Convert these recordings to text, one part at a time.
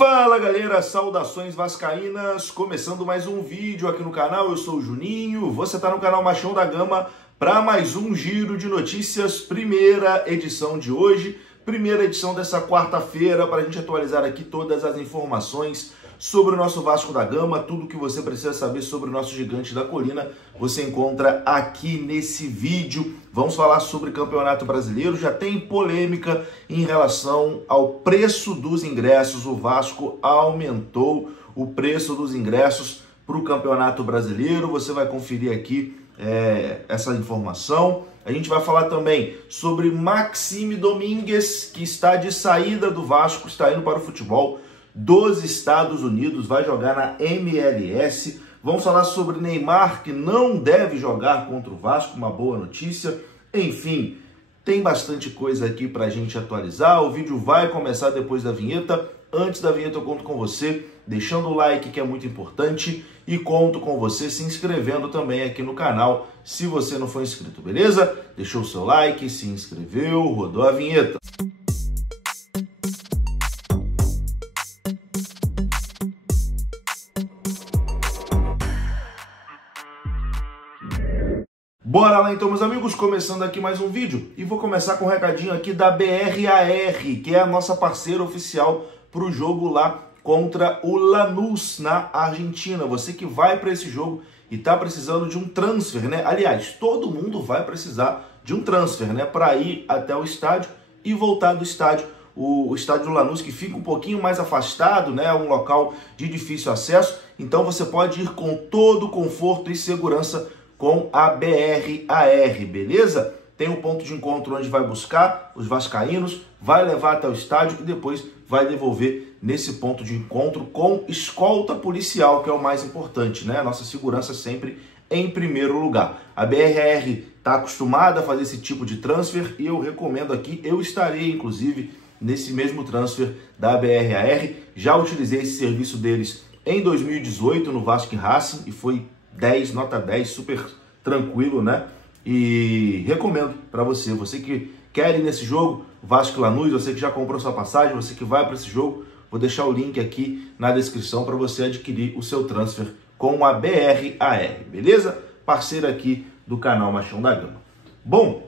Fala galera, saudações vascaínas, começando mais um vídeo aqui no canal, eu sou o Juninho, você está no canal Machão da Gama para mais um giro de notícias, primeira edição de hoje, primeira edição dessa quarta-feira, para a gente atualizar aqui todas as informações sobre o nosso Vasco da Gama, tudo que você precisa saber sobre o nosso gigante da colina, você encontra aqui nesse vídeo. Vamos falar sobre Campeonato Brasileiro, já tem polêmica em relação ao preço dos ingressos, o Vasco aumentou o preço dos ingressos para o Campeonato Brasileiro, você vai conferir aqui essa informação. A gente vai falar também sobre Maxime Domingues, que está de saída do Vasco, está indo para o futebol dos Estados Unidos, vai jogar na MLS. Vamos falar sobre Neymar, que não deve jogar contra o Vasco, uma boa notícia. Enfim, tem bastante coisa aqui para a gente atualizar. O vídeo vai começar depois da vinheta. Antes da vinheta eu conto com você deixando o like, que é muito importante, e conto com você se inscrevendo também aqui no canal, se você não for inscrito, beleza? Deixou o seu like, se inscreveu, rodou a vinheta. Bora lá então, meus amigos, começando aqui mais um vídeo, e vou começar com um recadinho aqui da BRAR, que é a nossa parceira oficial para o jogo lá contra o Lanús na Argentina. Você que vai para esse jogo e está precisando de um transfer, né? Aliás, todo mundo vai precisar de um transfer, né? Para ir até o estádio e voltar do estádio. O estádio do Lanús, que fica um pouquinho mais afastado, né? Um local de difícil acesso. Então você pode ir com todo o conforto e segurança com a BRAR, beleza? Tem um ponto de encontro onde vai buscar os vascaínos, vai levar até o estádio e depois vai devolver nesse ponto de encontro com escolta policial, que é o mais importante, né? Nossa segurança sempre em primeiro lugar. A BRAR está acostumada a fazer esse tipo de transfer e eu recomendo aqui, eu estarei inclusive nesse mesmo transfer da BRAR. Já utilizei esse serviço deles em 2018 no Vasco e Racing e foi 10, nota 10, super tranquilo, né? E recomendo para você, você que quer ir nesse jogo, Vasco e Lanús, você que já comprou sua passagem, você que vai para esse jogo, vou deixar o link aqui na descrição para você adquirir o seu transfer com a BRAR, beleza? Parceira aqui do canal Machão da Gama. Bom,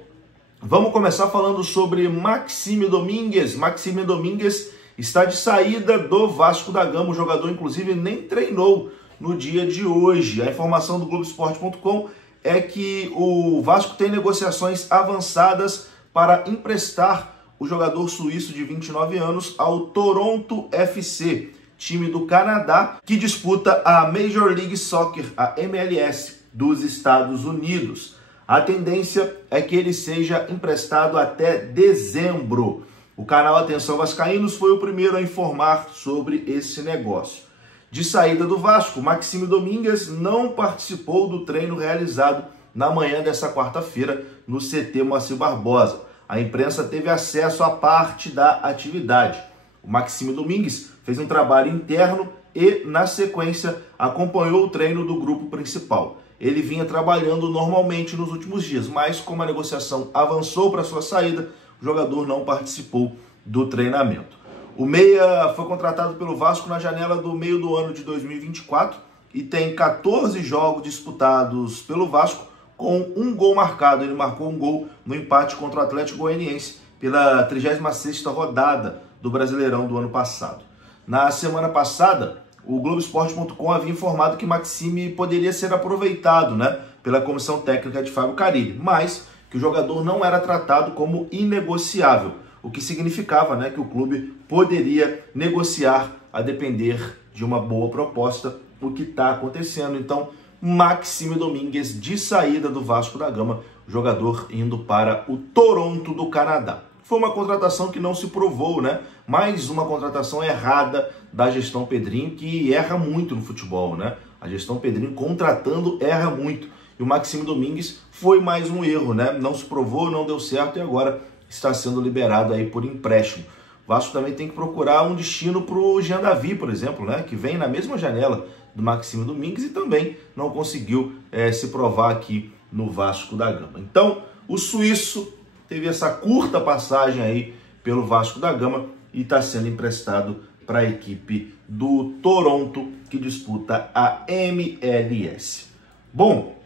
vamos começar falando sobre Maxime Domingues. Maxime Domingues está de saída do Vasco da Gama, o jogador inclusive nem treinou no dia de hoje. A informação do Globoesporte.com é que o Vasco tem negociações avançadas para emprestar o jogador suíço de 29 anos ao Toronto FC, time do Canadá, que disputa a Major League Soccer, a MLS, dos Estados Unidos. A tendência é que ele seja emprestado até dezembro. O canal Atenção Vascaínos foi o primeiro a informar sobre esse negócio. De saída do Vasco, Maxime Domingues não participou do treino realizado na manhã dessa quarta-feira no CT Moacir Barbosa. A imprensa teve acesso a parte da atividade. O Maxime Domingues fez um trabalho interno e, na sequência, acompanhou o treino do grupo principal. Ele vinha trabalhando normalmente nos últimos dias, mas como a negociação avançou para sua saída, o jogador não participou do treinamento. O meia foi contratado pelo Vasco na janela do meio do ano de 2024 e tem 14 jogos disputados pelo Vasco com um gol marcado. Ele marcou um gol no empate contra o Atlético Goianiense pela 36ª rodada do Brasileirão do ano passado. Na semana passada, o Globoesporte.com havia informado que Maxime poderia ser aproveitado, né, pela comissão técnica de Fábio Carille, mas que o jogador não era tratado como inegociável, o que significava, né, que o clube poderia negociar a depender de uma boa proposta, o que está acontecendo. Então, Maxime Domingues de saída do Vasco da Gama, jogador indo para o Toronto do Canadá. Foi uma contratação que não se provou, né? Mais uma contratação errada da gestão Pedrinho, que erra muito no futebol, né? A gestão Pedrinho contratando erra muito. E o Maxime Domingues foi mais um erro, né? Não se provou, não deu certo e agora está sendo liberado aí por empréstimo. O Vasco também tem que procurar um destino para o Jean Davi, por exemplo, né? Que vem na mesma janela do Maxime Domingues e também não conseguiu se provar aqui no Vasco da Gama. Então, o suíço teve essa curta passagem aí pelo Vasco da Gama e está sendo emprestado para a equipe do Toronto, que disputa a MLS. Bom,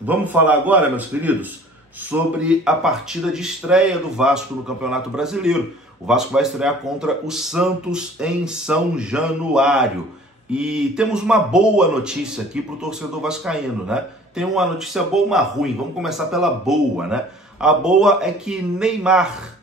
vamos falar agora, meus queridos, sobre a partida de estreia do Vasco no Campeonato Brasileiro. O Vasco vai estrear contra o Santos em São Januário. E temos uma boa notícia aqui para o torcedor vascaíno, né? Tem uma notícia boa e uma ruim. Vamos começar pela boa, né? A boa é que Neymar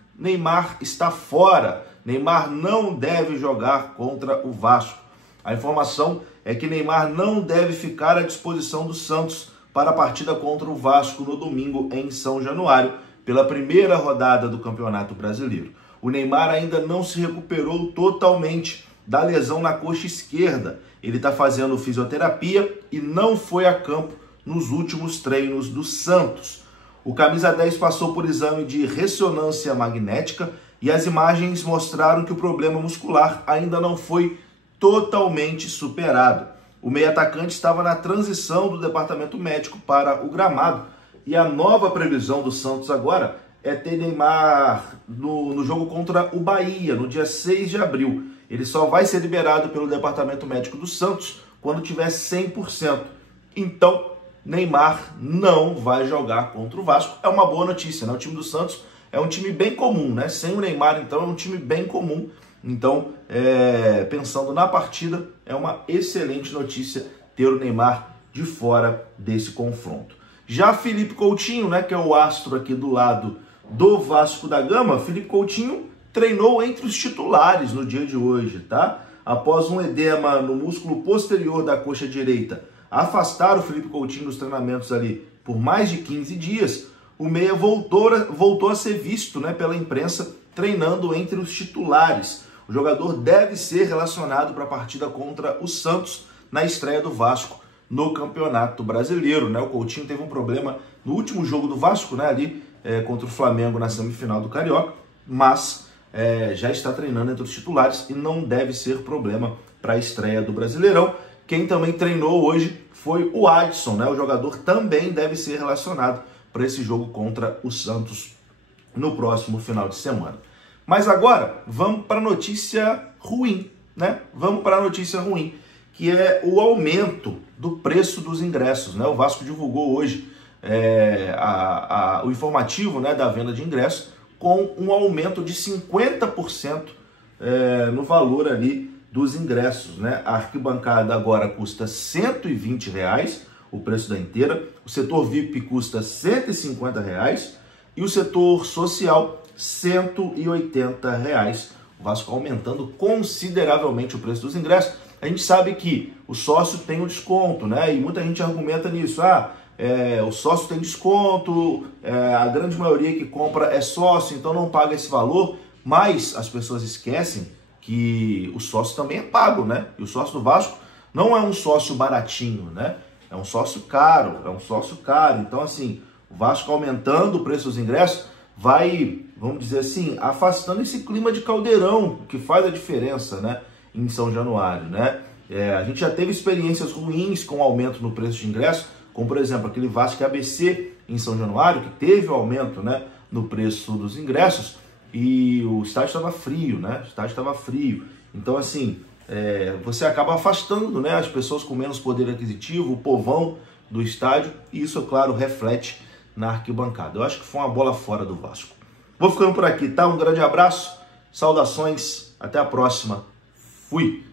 está fora. Neymar não deve jogar contra o Vasco. A informação é que Neymar não deve ficar à disposição do Santos para a partida contra o Vasco no domingo em São Januário, pela primeira rodada do Campeonato Brasileiro. O Neymar ainda não se recuperou totalmente da lesão na coxa esquerda. Ele está fazendo fisioterapia e não foi a campo nos últimos treinos do Santos. O camisa 10 passou por exame de ressonância magnética e as imagens mostraram que o problema muscular ainda não foi totalmente superado. O meio-atacante estava na transição do departamento médico para o gramado e a nova previsão do Santos agora é ter Neymar no jogo contra o Bahia, no dia 6 de abril. Ele só vai ser liberado pelo departamento médico do Santos quando tiver 100%. Então, Neymar não vai jogar contra o Vasco. É uma boa notícia, né? O time do Santos é um time bem comum, né? Sem o Neymar, então, é um time bem comum. Então, pensando na partida, é uma excelente notícia ter o Neymar de fora desse confronto. Já Felipe Coutinho, né, que é o astro aqui do lado do Vasco da Gama, Felipe Coutinho treinou entre os titulares no dia de hoje, tá? Após um edema no músculo posterior da coxa direita afastar o Felipe Coutinho dos treinamentos ali por mais de 15 dias, o meia voltou a ser visto, né, pela imprensa treinando entre os titulares. O jogador deve ser relacionado para a partida contra o Santos na estreia do Vasco no Campeonato Brasileiro, né? O Coutinho teve um problema no último jogo do Vasco, né, ali contra o Flamengo na semifinal do Carioca, mas já está treinando entre os titulares e não deve ser problema para a estreia do Brasileirão. Quem também treinou hoje foi o Adson, né? O jogador também deve ser relacionado para esse jogo contra o Santos no próximo final de semana. Mas agora, vamos para a notícia ruim, né? Vamos para a notícia ruim, que é o aumento do preço dos ingressos, né? O Vasco divulgou hoje o informativo, né, da venda de ingressos, com um aumento de 50% no valor ali dos ingressos, né? A arquibancada agora custa R$ 120, o preço da inteira, o setor VIP custa R$ 150 e o setor social R$ 180. O Vasco aumentando consideravelmente o preço dos ingressos. A gente sabe que o sócio tem um desconto, né? E muita gente argumenta nisso. O sócio tem desconto, a grande maioria que compra é sócio, então não paga esse valor, mas as pessoas esquecem que o sócio também é pago, né? E o sócio do Vasco não é um sócio baratinho, né? É um sócio caro, Então, assim, o Vasco aumentando o preço dos ingressos vai, vamos dizer assim, afastando esse clima de caldeirão que faz a diferença, né, em São Januário, né? A gente já teve experiências ruins com aumento no preço de ingresso, como, por exemplo, aquele Vasco ABC em São Januário, que teve o aumento, né, no preço dos ingressos e o estádio estava frio, né? Então, assim, você acaba afastando, né, as pessoas com menos poder aquisitivo, o povão do estádio, e isso, é claro, reflete na arquibancada. Eu acho que foi uma bola fora do Vasco. Vou ficando por aqui, tá? Um grande abraço, saudações, até a próxima. Fui!